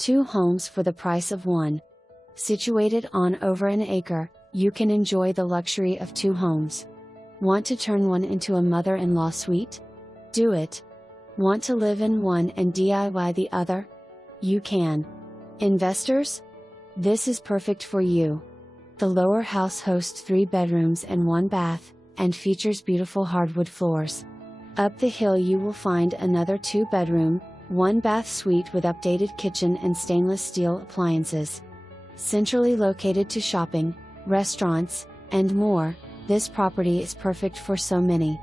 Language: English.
2 homes for the price of one. Situated on over an acre, you can enjoy the luxury of 2 homes. Want to turn one into a mother-in-law suite? Do it. Want to live in one and DIY the other? You can. Investors? This is perfect for you. The lower house hosts 3 bedrooms and 1 bath, and features beautiful hardwood floors. Up the hill you will find another 2-bedroom, 1-bath suite with updated kitchen and stainless steel appliances. Centrally located to shopping, restaurants, and more, this property is perfect for so many.